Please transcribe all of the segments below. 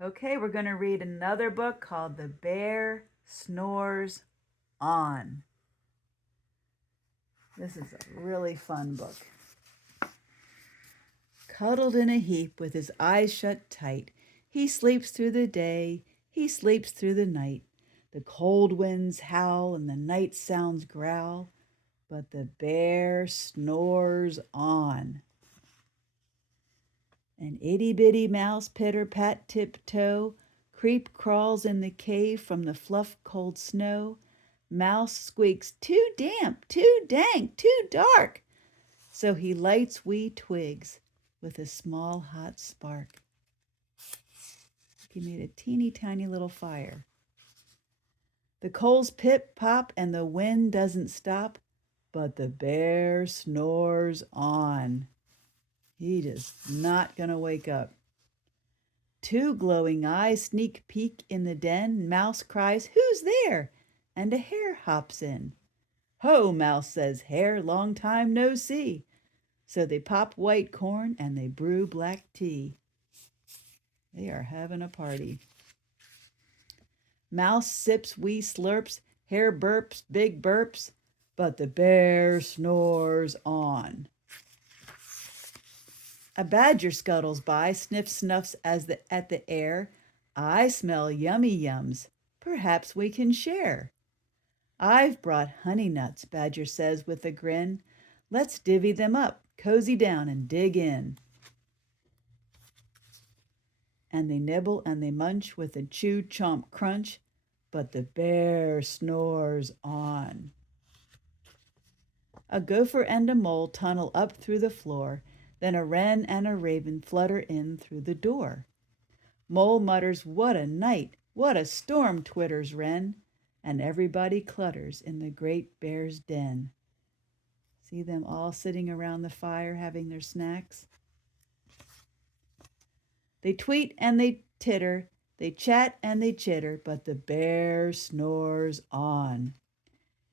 Okay, we're going to read another book called The Bear Snores On. This is a really fun book. Cuddled in a heap with his eyes shut tight, he sleeps through the day, he sleeps through the night. The cold winds howl and the night sounds growl, but the bear snores on. An itty bitty mouse pitter pat tiptoe, creep crawls in the cave from the fluff cold snow. Mouse squeaks, too damp, too dank, too dark. So he lights wee twigs with a small hot spark. He made a teeny tiny little fire. The coals pip pop and the wind doesn't stop, but the bear snores on. He just not gonna wake up. Two glowing eyes sneak peek in the den. Mouse cries, "Who's there?" And a hare hops in. "Ho," Mouse says, "Hare, long time no see." So they pop white corn and they brew black tea. They are having a party. Mouse sips wee slurps, Hare burps big burps, but the bear snores on. A badger scuttles by, sniffs snuffs at the air. "I smell yummy yums. Perhaps we can share." "I've brought honey nuts," Badger says with a grin. "Let's divvy them up, cozy down and dig in." And they nibble and they munch with a chew chomp crunch, but the bear snores on. A gopher and a mole tunnel up through the floor. Then a wren and a raven flutter in through the door. Mole mutters, "What a night! What a storm!" twitters wren, and everybody clutters in the great bear's den. See them all sitting around the fire having their snacks? They tweet and they titter, they chat and they chitter, but the bear snores on.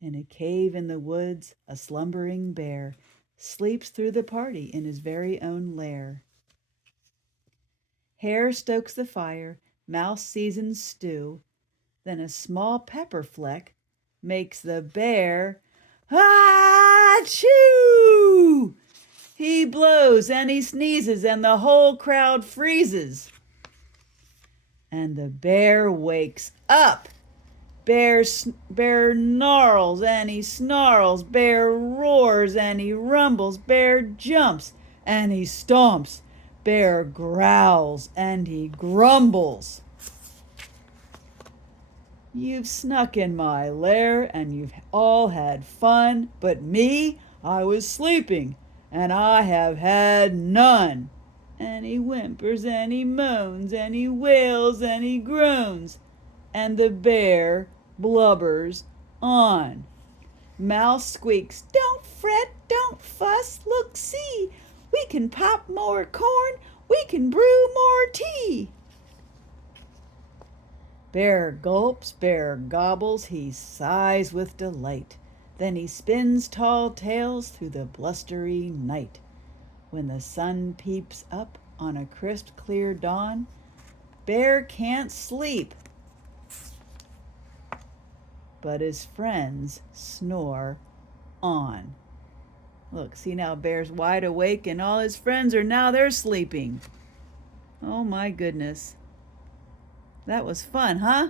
In a cave in the woods, a slumbering bear sleeps through the party in his very own lair. Hare stokes the fire, Mouse seasons stew, then a small pepper fleck makes the bear "Ah-choo!" He blows and he sneezes and the whole crowd freezes. And the bear wakes up. Bear gnarls and he snarls, bear roars and he rumbles, bear jumps and he stomps, bear growls and he grumbles. You've snuck in my lair and you've all had fun, but me, I was sleeping and I have had none. And he whimpers and he moans and he wails and he groans, and the bear blubbers on. Mouse squeaks, "Don't fret, don't fuss, look, see, we can pop more corn, we can brew more tea." Bear gulps, bear gobbles, he sighs with delight. Then he spins tall tales through the blustery night. When the sun peeps up on a crisp, clear dawn, Bear can't sleep, but his friends snore on. Look, see now, Bear's wide awake and all his friends are now they're sleeping. Oh my goodness. That was fun, huh?